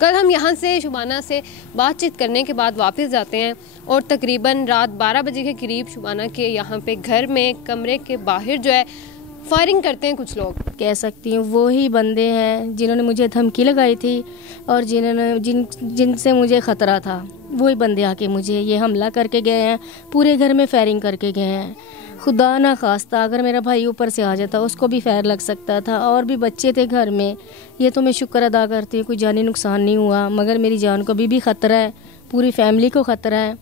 कल हम यहाँ से शुबाना से बातचीत करने के बाद वापस जाते हैं और तकरीबन रात 12 बजे के करीब शुबाना के यहाँ पे घर में कमरे के बाहर जो है फायरिंग करते हैं कुछ लोग। कह सकती हूँ वो ही बंदे हैं जिन्होंने मुझे धमकी लगाई थी और जिनसे मुझे ख़तरा था, वही बंदे आके मुझे ये हमला करके गए हैं, पूरे घर में फायरिंग करके गए हैं। खुदा ना खास्ता अगर मेरा भाई ऊपर से आ जाता उसको भी फायर लग सकता था, और भी बच्चे थे घर में। ये तो मैं शुक्र अदा करती हूँ कोई जानी नुकसान नहीं हुआ, मगर मेरी जान को भी ख़तरा है, पूरी फैमिली को ख़तरा है।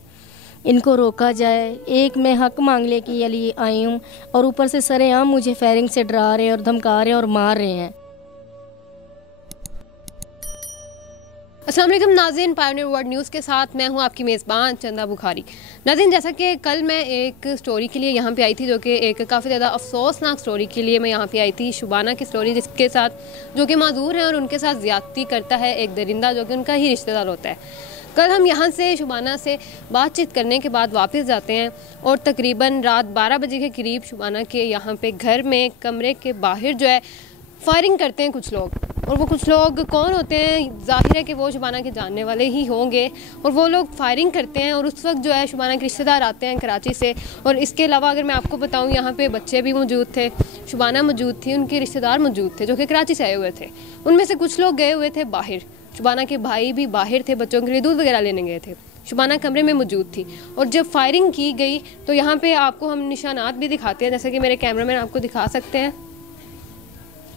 इनको रोका जाए, एक मैं हक मांगने के लिए आई हूँ और ऊपर से सरेआम मुझे फायरिंग से डरा रहे हैं और धमका रहे हैं और मार रहे हैं। अस्सलाम वालेकुम नाज़रीन, पायोनियर वर्ल्ड न्यूज़ के साथ मैं हूं आपकी मेज़बान चंदा बुखारी। नाज़रीन, जैसा कि कल मैं एक स्टोरी के लिए यहाँ पे आई थी, जो कि एक काफ़ी ज़्यादा अफसोसनाक स्टोरी के लिए मैं यहाँ पे आई थी, शुबाना की स्टोरी, जिसके साथ जो कि माजूर है और उनके साथ ज़्यादती करता है एक दरिंदा जो कि उनका ही रिश्तेदार होता है। कल हम यहाँ से शुबाना से बातचीत करने के बाद वापस जाते हैं और तकरीबन रात 12 बजे के करीब शुबाना के यहाँ पे घर में कमरे के बाहर जो है फायरिंग करते हैं कुछ लोग। और वो कुछ लोग कौन होते हैं, जाहिर है कि वो शुबाना के जानने वाले ही होंगे, और वो लोग फायरिंग करते हैं। और उस वक्त जो है शुबाना के रिश्तेदार आते हैं कराची से, और इसके अलावा अगर मैं आपको बताऊं यहाँ पे बच्चे भी मौजूद थे, शुबाना मौजूद थी, उनके रिश्तेदार मौजूद थे जो कि कराची से आए हुए थे। उनमें से कुछ लोग गए हुए थे बाहर, शुबाना के भाई भी बाहर थे, बच्चों के लिए दूध वगैरह लेने गए थे। शुबाना कमरे में मौजूद थी और जब फायरिंग की गई तो यहाँ पे आपको हम निशानात भी दिखाते हैं, जैसे कि मेरे कैमरामैन आपको दिखा सकते हैं।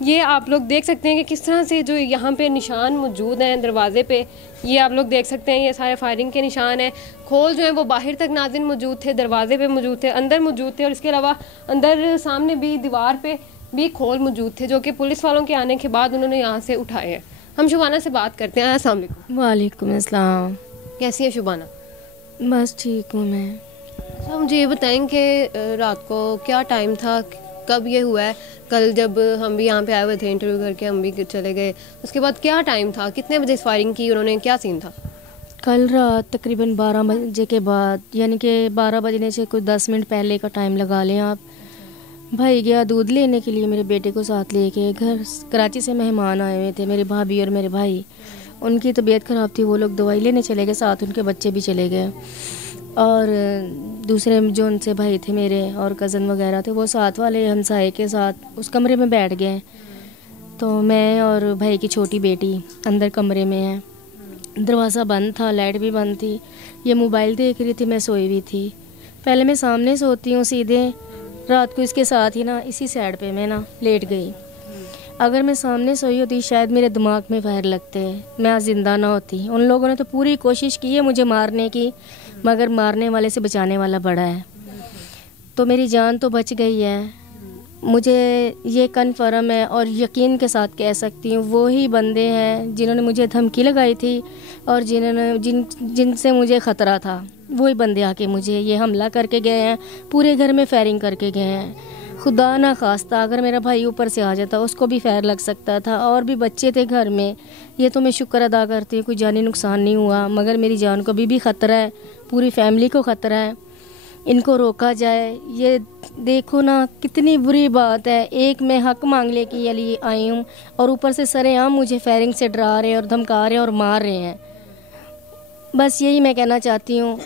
ये आप लोग देख सकते हैं कि किस तरह से जो यहाँ पे निशान मौजूद हैं दरवाजे पे, ये आप लोग देख सकते हैं, ये सारे फायरिंग के निशान हैं। खोल जो है वो बाहर तक नाज़रीन मौजूद थे, दरवाजे पे मौजूद थे, अंदर मौजूद थे, और इसके अलावा अंदर सामने भी दीवार पे भी खोल मौजूद थे, जो कि पुलिस वालों के आने के बाद उन्होंने यहाँ से उठाए हैं। हम शुबाना से बात करते हैं। अस्सलाम वालेकुम। वालेकुम अस्सलाम। कैसी है शुबाना? बस ठीक हूँ मैं। अच्छा, मुझे ये बताएं कि रात को क्या टाइम था, कब ये हुआ है? कल जब हम भी यहाँ पे आए हुए थे इंटरव्यू करके, हम भी चले गए, उसके बाद क्या टाइम था, कितने बजे फायरिंग की उन्होंने, क्या सीन था? कल रात तकरीबन 12 बजे के बाद, यानी कि 12 बजने से कुछ 10 मिनट पहले का टाइम लगा लें आप। भाई गया दूध लेने के लिए मेरे बेटे को साथ लेके घर। कराची से मेहमान आए हुए थे, मेरे भाभी और मेरे भाई। उनकी तबीयत ख़राब थी, वो लोग दवाई लेने चले गए, साथ उनके बच्चे भी चले गए। और दूसरे जो उनसे भाई थे मेरे और कज़न वगैरह थे, वो साथ वाले हमसाए के साथ उस कमरे में बैठ गए। तो मैं और भाई की छोटी बेटी अंदर कमरे में है, दरवाज़ा बंद था, लाइट भी बंद थी। ये मोबाइल देख रही थी, मैं सोई हुई थी। पहले मैं सामने सोती हूँ सीधे, रात को इसके साथ ही ना इसी साइड पे मैं ना लेट गई। अगर मैं सामने सोई होती शायद मेरे दिमाग में फायर लगते, मैं आज ज़िंदा ना होती। उन लोगों ने तो पूरी कोशिश की है मुझे मारने की, मगर मारने वाले से बचाने वाला बड़ा है। तो मेरी जान तो बच गई है, मुझे ये कन्फर्म है और यकीन के साथ कह सकती हूँ वो ही बंदे हैं जिन्होंने मुझे धमकी लगाई थी और जिनसे मुझे ख़तरा था, वही बंदे आके मुझे ये हमला करके गए हैं, पूरे घर में फायरिंग करके गए हैं। खुदा ना खास्ता अगर मेरा भाई ऊपर से आ जाता उसको भी फायर लग सकता था, और भी बच्चे थे घर में। ये तो मैं शुक्र अदा करती हूँ कोई जानी नुकसान नहीं हुआ, मगर मेरी जान को भी ख़तरा है, पूरी फैमिली को ख़तरा है। इनको रोका जाए। ये देखो ना कितनी बुरी बात है, एक मैं हक मांगने के लिए आई हूँ और ऊपर से सरेआम मुझे फायरिंग से डरा रहे हैं और धमका रहे हैं और मार रहे हैं। बस यही मैं कहना चाहती हूँ,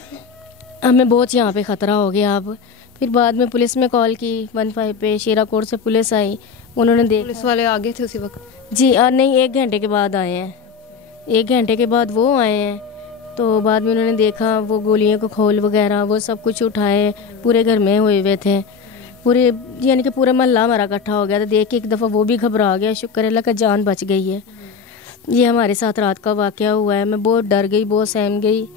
हमें बहुत यहाँ पे ख़तरा हो गया। अब फिर बाद में पुलिस में कॉल की 15 पे, शेरा कोट से पुलिस आई, उन्होंने पुलिस वाले आ गए थे उसी वक्त? जी नहीं, 1 घंटे के बाद आए हैं। 1 घंटे के बाद वो आए हैं, तो बाद में उन्होंने देखा वो गोलियों को खोल वगैरह वो सब कुछ उठाए, पूरे घर में हुए हुए थे, पूरे यानी कि पूरा मोहल्ला हमारा इकट्ठा हो गया था। देख के एक दफ़ा वो भी घबरा गया, शुक्र अल्लाह का जान बच गई है। ये हमारे साथ रात का वाक़या हुआ है, मैं बहुत डर गई, बहुत सहम गई।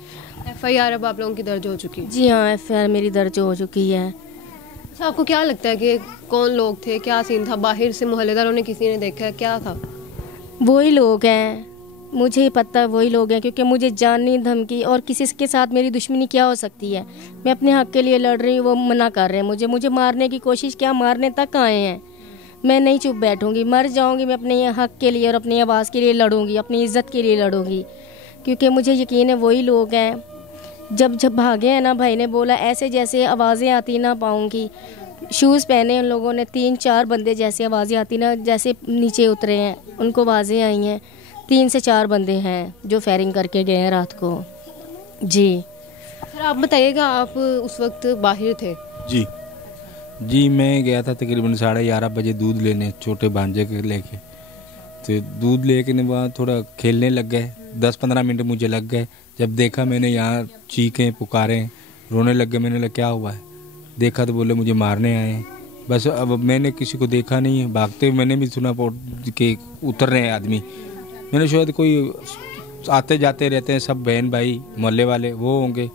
FIR अब आप लोगों की दर्ज हो चुकी है? जी हाँ, FIR मेरी दर्ज हो चुकी है। अच्छा, आपको क्या लगता है कि कौन लोग थे, क्या सीन था? बाहर से मोहल्लेदारों ने, किसी ने देखा, क्या था? वही लोग हैं, मुझे पता है वही लोग हैं, क्योंकि मुझे जाननी धमकी, और किसी के साथ मेरी दुश्मनी क्या हो सकती है? मैं अपने हक़ के लिए लड़ रही हूँ, वो मना कर रहे हैं मुझे मारने की कोशिश, क्या मारने तक आए हैं। मैं नहीं चुप बैठूंगी, मर जाऊंगी, मैं अपने हक़ के लिए और अपनी आवाज़ के लिए लड़ूंगी, अपनी इज़्ज़त के लिए लड़ूंगी, क्योंकि मुझे यकीन है वही लोग हैं। जब भागे हैं ना, भाई ने बोला ऐसे जैसे आवाज़ें आती ना पाऊंगी, शूज़ पहने उन लोगों ने, 3-4 बंदे जैसे आवाज़ें आती ना, जैसे नीचे उतरे हैं, उनको आवाज़ें आई हैं, 3 से 4 बंदे हैं जो फायरिंग करके गए हैं रात को। जी सर आप बताइएगा, आप उस वक्त बाहर थे? जी जी, मैं गया था तकरीबन 11:30 बजे दूध लेने, छोटे भांजे के लेके। तो दूध लेके ने वहाँ थोड़ा खेलने लग गए, 10-15 मिनट मुझे लग गए। जब देखा मैंने यहाँ चीखें पुकारें, रोने लग गए। मैंने लगा क्या हुआ है, देखा तो बोले मुझे मारने आए हैं। बस अब मैंने किसी को देखा नहीं है, भागते हुए मैंने भी सुना कि उतर रहे हैं आदमी। मैंने शायद कोई आते जाते रहते हैं सब बहन भाई मोहल्ले वाले, वो होंगे।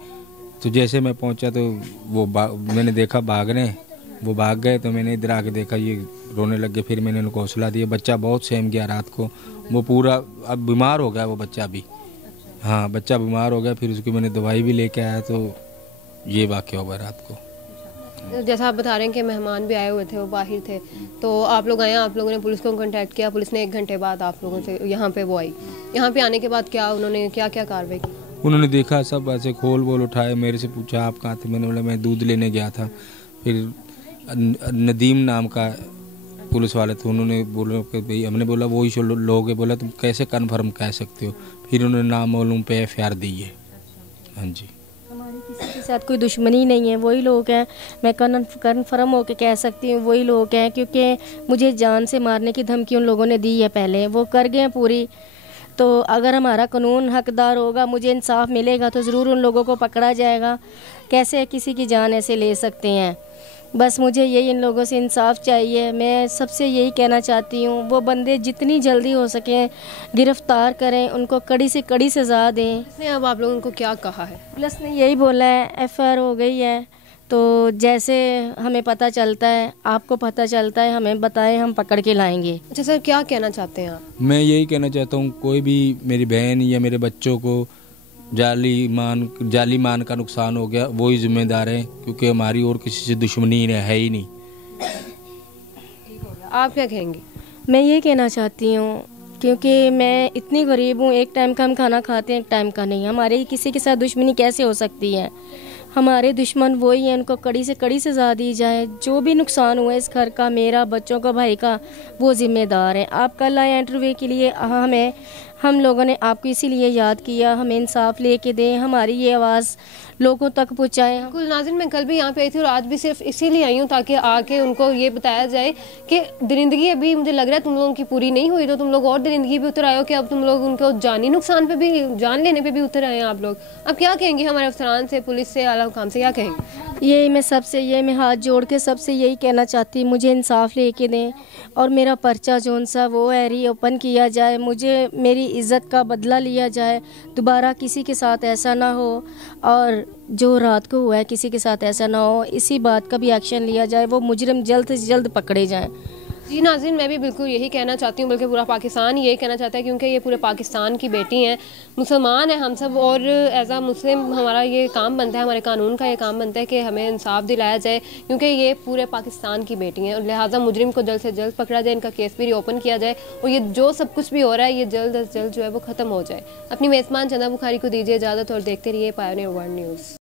तो जैसे मैं पहुंचा तो वो मैंने देखा भाग रहे हैं, वो भाग गए। तो मैंने इधर आके देखा ये रोने लग गए। फिर मैंने उनको हौसला दिया। बच्चा बहुत सहम गया रात को, वो पूरा अब बीमार हो गया वो बच्चा भी। हाँ, बच्चा बीमार हो गया। फिर उसकी मैंने दवाई भी लेके आया। तो ये वाक़या हुआ रात को। जैसा आप बता रहे हैं कि मेहमान भी आए हुए थे, वो बाहर थे, तो आप लोग आए, आप लोगों ने पुलिस को कांटेक्ट किया। पुलिस ने 1 घंटे बाद आप लोगों से यहाँ पे वो आई। यहाँ पे आने के बाद क्या उन्होंने क्या कार्रवाई की? उन्होंने देखा सब ऐसे खोल बोल उठाए, मेरे से पूछा आप कहाँ थे। मैंने बोला मैं दूध लेने गया था। फिर नदीम नाम का पुलिस वाले थे, उन्होंने बोला कि भाई, हमने बोला वही जो लोग है। बोला तुम कैसे कन्फर्म कह सकते हो? फिर उन्होंने नामालूम पे FIR दी है। हाँ जी, हमारी किसी के साथ कोई दुश्मनी नहीं है, वही लोग हैं। मैं कन्फर्म होकर कह सकती हूँ वही लोग हैं, क्योंकि मुझे जान से मारने की धमकी उन लोगों ने दी है पहले, वो कर गए हैं पूरी। तो अगर हमारा कानून हकदार होगा, मुझे इंसाफ मिलेगा तो ज़रूर उन लोगों को पकड़ा जाएगा। कैसे किसी की जान ऐसे ले सकते हैं? बस मुझे यही इन लोगों से इंसाफ चाहिए। मैं सबसे यही कहना चाहती हूँ, वो बंदे जितनी जल्दी हो सके गिरफ़्तार करें, उनको कड़ी से कड़ी सज़ा दें। इसने अब आप लोगों को क्या कहा है? पुलिस ने यही बोला है FIR हो गई है, तो जैसे हमें पता चलता है, आपको पता चलता है, हमें बताएं, हम पकड़ के लाएंगे। अच्छा सर, क्या कहना चाहते हैं आप? मैं यही कहना चाहता हूँ, कोई भी मेरी बहन या मेरे बच्चों को जाली मान का नुकसान हो गया, वो ही जिम्मेदार है, क्योंकि हमारी और किसी से दुश्मनी है ही नहीं। आप क्या कहेंगे? मैं ये कहना चाहती हूँ, क्योंकि मैं इतनी गरीब हूँ, एक टाइम का हम खाना खाते हैं, एक टाइम का नहीं। हमारे किसी के साथ दुश्मनी कैसे हो सकती है? हमारे दुश्मन वही हैं, उनको कड़ी से कड़ी सज़ा दी जाए। जो भी नुकसान हुआ इस घर का, मेरा, बच्चों का, भाई का, वो ज़िम्मेदार है। आप कल आए इंटरव्यू के लिए, हम लोगों ने आपको इसीलिए याद किया, हमें इंसाफ लेके दें, हमारी ये आवाज़ लोगों तक पहुँचाएं। बिल्कुल नाज़रीन, मैं कल भी यहाँ पे आई थी और आज भी सिर्फ इसीलिए आई हूँ ताकि आके उनको ये बताया जाए कि दरिंदगी अभी मुझे लग रहा है तुम लोगों की पूरी नहीं हुई, तो तुम लोग और दरिंदगी भी उतर आए हो कि अब तुम लोग उनको जानी नुकसान पे भी, जान लेने पे भी उतर आए हैं आप लोग। अब क्या कहेंगे हमारे अफसरान से, पुलिस से, आला हुकाम से, क्या कहेंगे? मैं हाथ जोड़ के सबसे यही कहना चाहती हूँ, मुझे इंसाफ लेके दें और मेरा पर्चा जोन सा वो है रीओपन किया जाए, मुझे मेरी इज़्ज़त का बदला लिया जाए, दोबारा किसी के साथ ऐसा ना हो, और जो रात को हुआ है किसी के साथ ऐसा ना हो, इसी बात का भी एक्शन लिया जाए, वो मुजरिम जल्द से जल्द पकड़े जाएं। जी नाज़रीन, मैं भी बिल्कुल यही कहना चाहती हूँ, बल्कि पूरा पाकिस्तान यही कहना चाहता है, क्योंकि ये पूरे पाकिस्तान की बेटी हैं, मुसलमान हैं हम सब, और एज आ मुस्लिम हमारा ये काम बनता है, हमारे कानून का ये काम बनता है कि हमें इंसाफ दिलाया जाए, क्योंकि ये पूरे पाकिस्तान की बेटी हैं। और लिहाजा मुजरिम को जल्द से जल्द पकड़ा जाए, इनका केस भी रीओपन किया जाए, और ये जो सब कुछ भी हो रहा है ये जल्द अज जल्द जो है वो ख़त्म हो जाए। अपनी मेज़बान चंदा बुखारी को दीजिए इजाज़त और देखते रहिए पायोनियर वर्ल्ड न्यूज़।